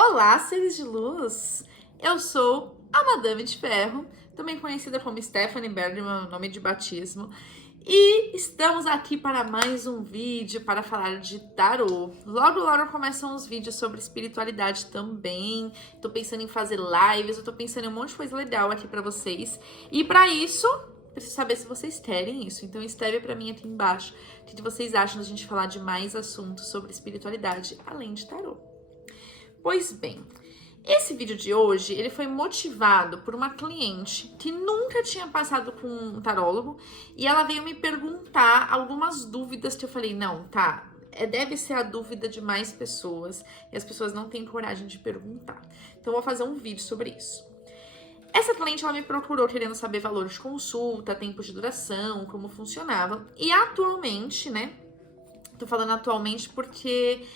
Olá, seres de luz! Eu sou a Madame de Ferro, também conhecida como Stephanie Bergman, nome de batismo, e estamos aqui para mais um vídeo para falar de tarô. Logo começam os vídeos sobre espiritualidade também. Tô pensando em fazer lives, eu tô pensando em um monte de coisa legal aqui para vocês. E para isso, preciso saber se vocês querem isso. Então escreve para mim aqui embaixo o que vocês acham da gente falar de mais assuntos sobre espiritualidade, além de tarô. Pois bem, esse vídeo de hoje, ele foi motivado por uma cliente que nunca tinha passado com um tarólogo e ela veio me perguntar algumas dúvidas que eu falei, não, tá, deve ser a dúvida de mais pessoas e as pessoas não têm coragem de perguntar. Então, eu vou fazer um vídeo sobre isso. Essa cliente, ela me procurou querendo saber valor de consulta, tempo de duração, como funcionava. E atualmente, né, tô falando atualmente porque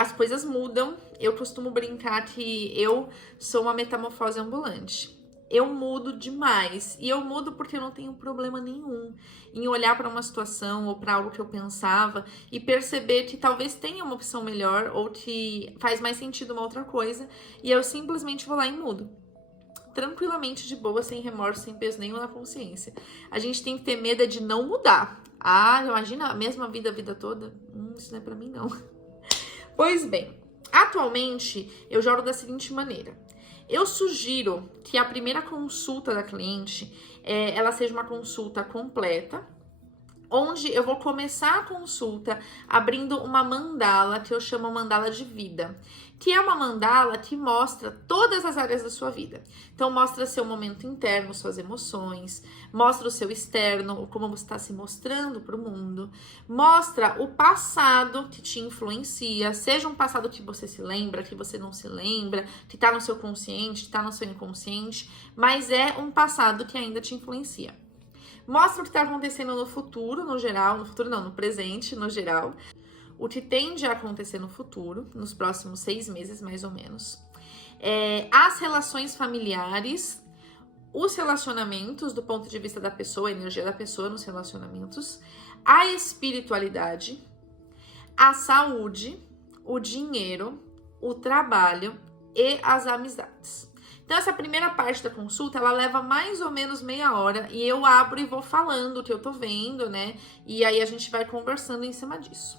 as coisas mudam. Eu costumo brincar que eu sou uma metamorfose ambulante. Eu mudo demais. E eu mudo porque eu não tenho problema nenhum em olhar para uma situação ou para algo que eu pensava e perceber que talvez tenha uma opção melhor ou que faz mais sentido uma outra coisa. E eu simplesmente vou lá e mudo. Tranquilamente, de boa, sem remorso, sem peso nenhum na consciência. A gente tem que ter medo de não mudar. Ah, imagina a mesma vida a vida toda? Isso não é pra mim, não. Pois bem, atualmente eu jogo da seguinte maneira. Eu sugiro que a primeira consulta da cliente, ela seja uma consulta completa, onde eu vou começar a consulta abrindo uma mandala, que eu chamo mandala de vida, que é uma mandala que mostra todas as áreas da sua vida. Então, mostra seu momento interno, suas emoções, mostra o seu externo, como você está se mostrando para o mundo, mostra o passado que te influencia, seja um passado que você se lembra, que você não se lembra, que está no seu consciente, que está no seu inconsciente, mas é um passado que ainda te influencia. Mostra o que está acontecendo no futuro, no geral, no futuro não, no presente, no geral. O que tende a acontecer no futuro, nos próximos 6 meses, mais ou menos. As relações familiares, os relacionamentos do ponto de vista da pessoa, a energia da pessoa nos relacionamentos, a espiritualidade, a saúde, o dinheiro, o trabalho e as amizades. Então, essa primeira parte da consulta, ela leva mais ou menos meia hora e eu abro e vou falando o que eu tô vendo, né? E aí a gente vai conversando em cima disso.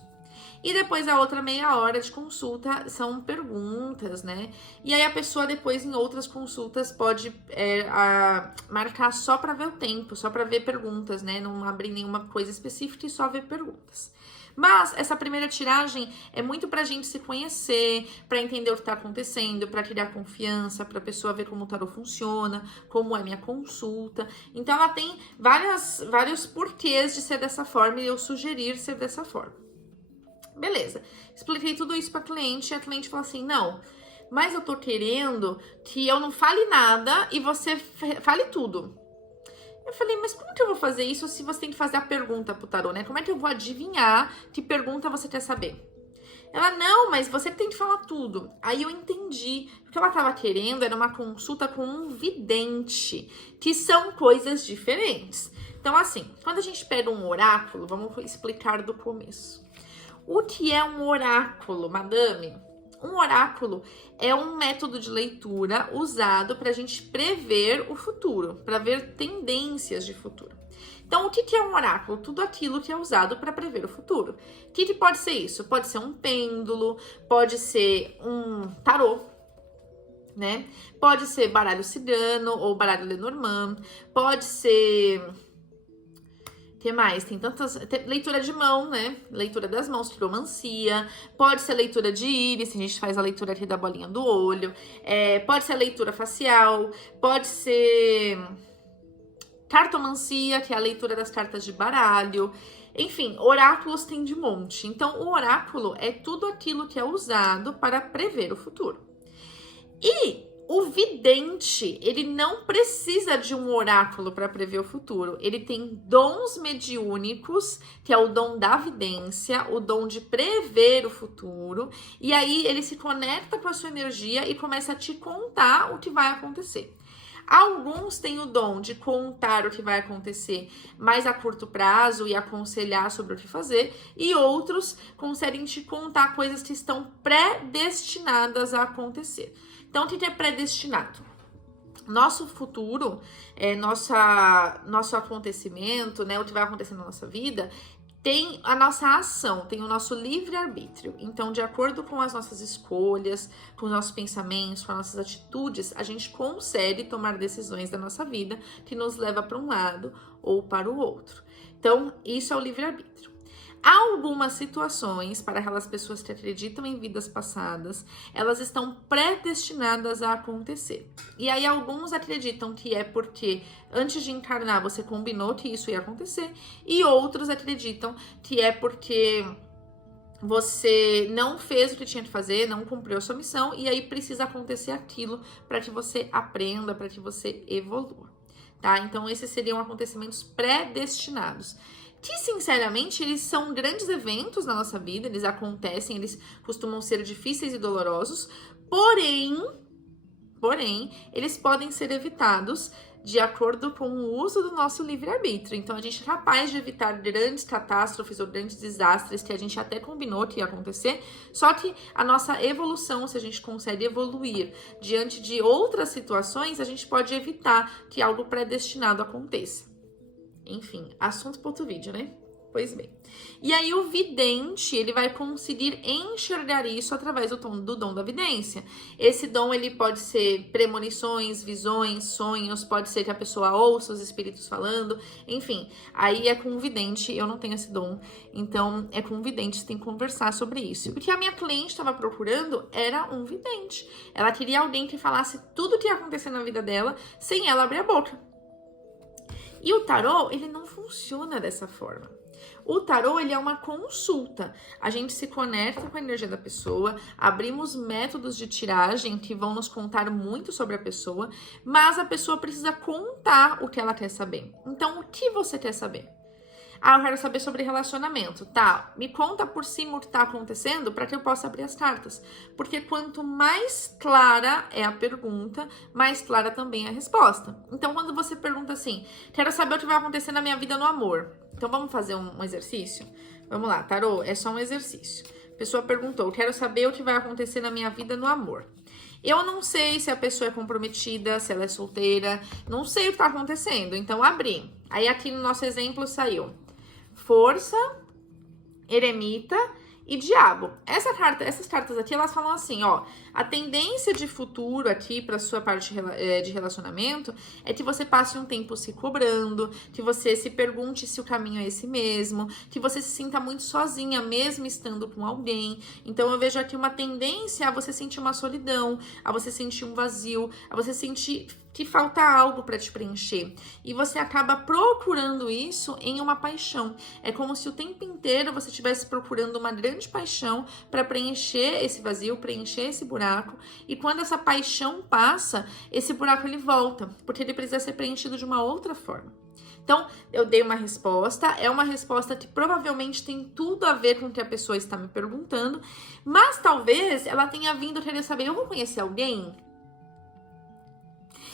E depois a outra meia hora de consulta são perguntas, né? E aí a pessoa depois em outras consultas pode marcar só para ver o tempo, só para ver perguntas, né? Não abrir nenhuma coisa específica e só ver perguntas. Mas essa primeira tiragem é muito pra gente se conhecer, pra entender o que tá acontecendo, pra criar confiança, pra pessoa ver como o tarô funciona, como é minha consulta. Então ela tem vários porquês de ser dessa forma e eu sugerir ser dessa forma. Beleza, expliquei tudo isso pra cliente e a cliente falou assim, não, mas eu tô querendo que eu não fale nada e você fale tudo. Eu falei, mas como que eu vou fazer isso se você tem que fazer a pergunta pro tarô, né? Como é que eu vou adivinhar que pergunta você quer saber? Ela, não, mas você tem que falar tudo. Aí eu entendi. O que ela tava querendo era uma consulta com um vidente, que são coisas diferentes. Então, assim, quando a gente pega um oráculo, vamos explicar do começo. O que é um oráculo, madame? Um oráculo é um método de leitura usado para a gente prever o futuro, para ver tendências de futuro. Então, o que é um oráculo? Tudo aquilo que é usado para prever o futuro. O que pode ser isso? Pode ser um pêndulo, pode ser um tarô, né? Pode ser baralho cigano ou baralho Lenormand, pode ser... O que mais? Tem leitura de mão, né? Leitura das mãos, quiromancia. Pode ser leitura de íris, a gente faz a leitura aqui da bolinha do olho. Pode ser leitura facial. Pode ser cartomancia, que é a leitura das cartas de baralho. Enfim, oráculos tem de monte. Então, o oráculo é tudo aquilo que é usado para prever o futuro. E o vidente, ele não precisa de um oráculo para prever o futuro. Ele tem dons mediúnicos, que é o dom da vidência, o dom de prever o futuro. E aí ele se conecta com a sua energia e começa a te contar o que vai acontecer. Alguns têm o dom de contar o que vai acontecer mais a curto prazo e aconselhar sobre o que fazer, e outros conseguem te contar coisas que estão predestinadas a acontecer. Então, o que é predestinado? Nosso futuro, nosso acontecimento, né, o que vai acontecer na nossa vida, tem a nossa ação, tem o nosso livre-arbítrio. Então, de acordo com as nossas escolhas, com os nossos pensamentos, com as nossas atitudes, a gente consegue tomar decisões da nossa vida que nos leva para um lado ou para o outro. Então, isso é o livre-arbítrio. Há algumas situações para aquelas pessoas que acreditam em vidas passadas, elas estão predestinadas a acontecer. E aí alguns acreditam que é porque antes de encarnar você combinou que isso ia acontecer, e outros acreditam que é porque você não fez o que tinha que fazer, não cumpriu a sua missão, e aí precisa acontecer aquilo para que você aprenda, para que você evolua, tá? Então esses seriam acontecimentos predestinados, que, sinceramente, eles são grandes eventos na nossa vida, eles acontecem, eles costumam ser difíceis e dolorosos, porém, eles podem ser evitados de acordo com o uso do nosso livre-arbítrio. Então, a gente é capaz de evitar grandes catástrofes ou grandes desastres que a gente até combinou que ia acontecer, só que a nossa evolução, se a gente consegue evoluir diante de outras situações, a gente pode evitar que algo predestinado aconteça. Enfim, assunto para outro vídeo, né? Pois bem. E aí o vidente, ele vai conseguir enxergar isso através do dom da vidência. Esse dom, ele pode ser premonições, visões, sonhos, pode ser que a pessoa ouça os espíritos falando, enfim. Aí é com o vidente, eu não tenho esse dom, então é com o vidente, você tem que conversar sobre isso. Porque a minha cliente estava procurando era um vidente. Ela queria alguém que falasse tudo o que ia acontecer na vida dela sem ela abrir a boca. E o tarô, ele não funciona dessa forma. O tarô, ele é uma consulta. A gente se conecta com a energia da pessoa, abrimos métodos de tiragem que vão nos contar muito sobre a pessoa, mas a pessoa precisa contar o que ela quer saber. Então, o que você quer saber? Ah, eu quero saber sobre relacionamento. Tá, me conta por cima o que tá acontecendo para que eu possa abrir as cartas. Porque quanto mais clara é a pergunta, mais clara também é a resposta. Então, quando você pergunta assim, quero saber o que vai acontecer na minha vida no amor. Então, vamos fazer um exercício? Vamos lá, tarô, é só um exercício. A pessoa perguntou, quero saber o que vai acontecer na minha vida no amor. Eu não sei se a pessoa é comprometida, se ela é solteira, não sei o que tá acontecendo. Então, abri. Aí, aqui no nosso exemplo, saiu Força, Eremita e Diabo. Essas cartas aqui, elas falam assim, ó, a tendência de futuro aqui para sua parte de relacionamento é que você passe um tempo se cobrando, que você se pergunte se o caminho é esse mesmo, que você se sinta muito sozinha mesmo estando com alguém. Então eu vejo aqui uma tendência a você sentir uma solidão, a você sentir um vazio, a você sentir que falta algo para te preencher. E você acaba procurando isso em uma paixão. É como se o tempo inteiro você estivesse procurando uma grande paixão para preencher esse vazio, preencher esse buraco. E quando essa paixão passa, esse buraco ele volta, porque ele precisa ser preenchido de uma outra forma. Então, eu dei uma resposta, é uma resposta que provavelmente tem tudo a ver com o que a pessoa está me perguntando, mas talvez ela tenha vindo querer saber, eu vou conhecer alguém?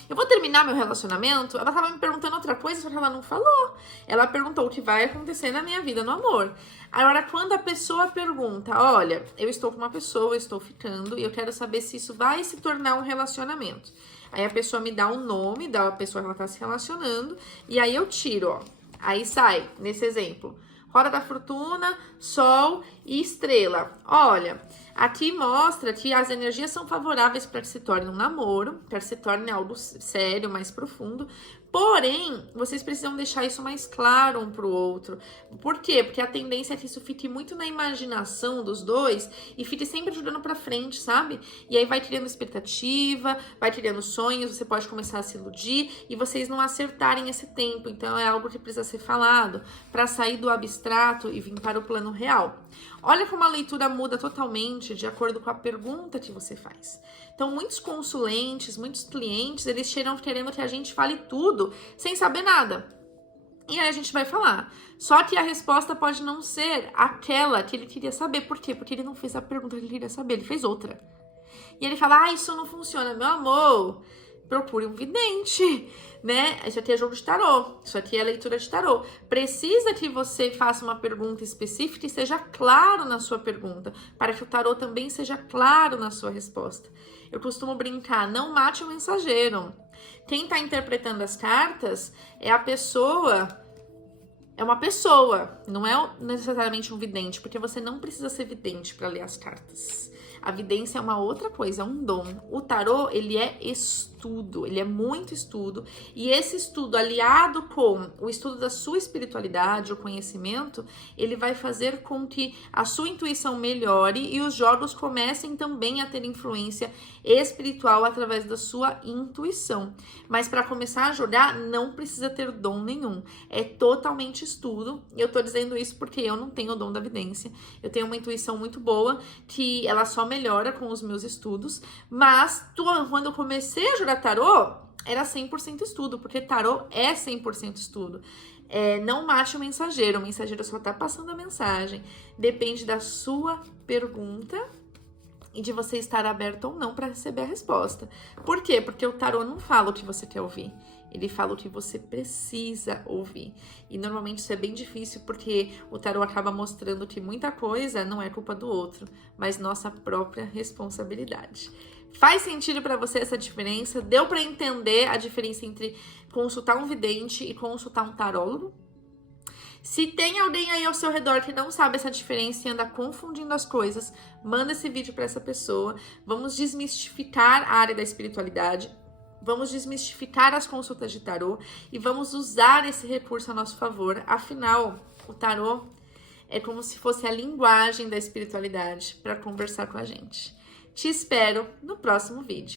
Eu vou terminar meu relacionamento? Ela tava me perguntando outra coisa, só que ela não falou. Ela perguntou o que vai acontecer na minha vida no amor. Agora, quando a pessoa pergunta, olha, eu estou com uma pessoa, eu estou ficando, e eu quero saber se isso vai se tornar um relacionamento. Aí a pessoa me dá o nome da pessoa que ela tá se relacionando, e aí eu tiro, ó. Aí sai, nesse exemplo, Roda da Fortuna, Sol e Estrela. Olha, aqui mostra que as energias são favoráveis para que se torne um namoro, para que se torne algo sério, mais profundo. Porém, vocês precisam deixar isso mais claro um pro outro. Por quê? Porque a tendência é que isso fique muito na imaginação dos dois e fique sempre jogando pra frente, sabe? E aí vai criando expectativa, vai criando sonhos, você pode começar a se iludir e vocês não acertarem esse tempo. Então, é algo que precisa ser falado para sair do abstrato e vir para o plano real. Olha como a leitura muda totalmente de acordo com a pergunta que você faz. Então, muitos consulentes, muitos clientes, eles chegam querendo que a gente fale tudo sem saber nada. E aí a gente vai falar. Só que a resposta pode não ser aquela que ele queria saber. Por quê? Porque ele não fez a pergunta que ele queria saber, ele fez outra. E ele fala, isso não funciona, meu amor. procure um vidente, né? Isso aqui é jogo de tarô, isso aqui é leitura de tarô. Precisa que você faça uma pergunta específica e seja claro na sua pergunta, para que o tarô também seja claro na sua resposta. Eu costumo brincar, não mate o mensageiro. Quem tá interpretando as cartas é a pessoa... É uma pessoa, não é necessariamente um vidente, porque você não precisa ser vidente para ler as cartas. A vidência é uma outra coisa, é um dom. O tarô, ele é estudo, ele é muito estudo. E esse estudo, aliado com o estudo da sua espiritualidade, o conhecimento, ele vai fazer com que a sua intuição melhore e os jogos comecem também a ter influência espiritual através da sua intuição. Mas para começar a jogar, não precisa ter dom nenhum. É totalmente estudo. Eu tô dizendo isso porque eu não tenho o dom da vidência. Eu tenho uma intuição muito boa, que ela só melhora com os meus estudos. Mas quando eu comecei a jogar tarô, era 100% estudo, porque tarô é 100% estudo. Não mate o mensageiro só tá passando a mensagem. Depende da sua pergunta e de você estar aberto ou não para receber a resposta. Por quê? Porque o tarô não fala o que você quer ouvir. Ele fala o que você precisa ouvir. E normalmente isso é bem difícil, porque o tarô acaba mostrando que muita coisa não é culpa do outro, mas nossa própria responsabilidade. Faz sentido para você essa diferença? Deu para entender a diferença entre consultar um vidente e consultar um tarólogo? Se tem alguém aí ao seu redor que não sabe essa diferença e anda confundindo as coisas, manda esse vídeo para essa pessoa. Vamos desmistificar a área da espiritualidade. Vamos desmistificar as consultas de tarô e vamos usar esse recurso a nosso favor. Afinal, o tarô é como se fosse a linguagem da espiritualidade para conversar com a gente. Te espero no próximo vídeo.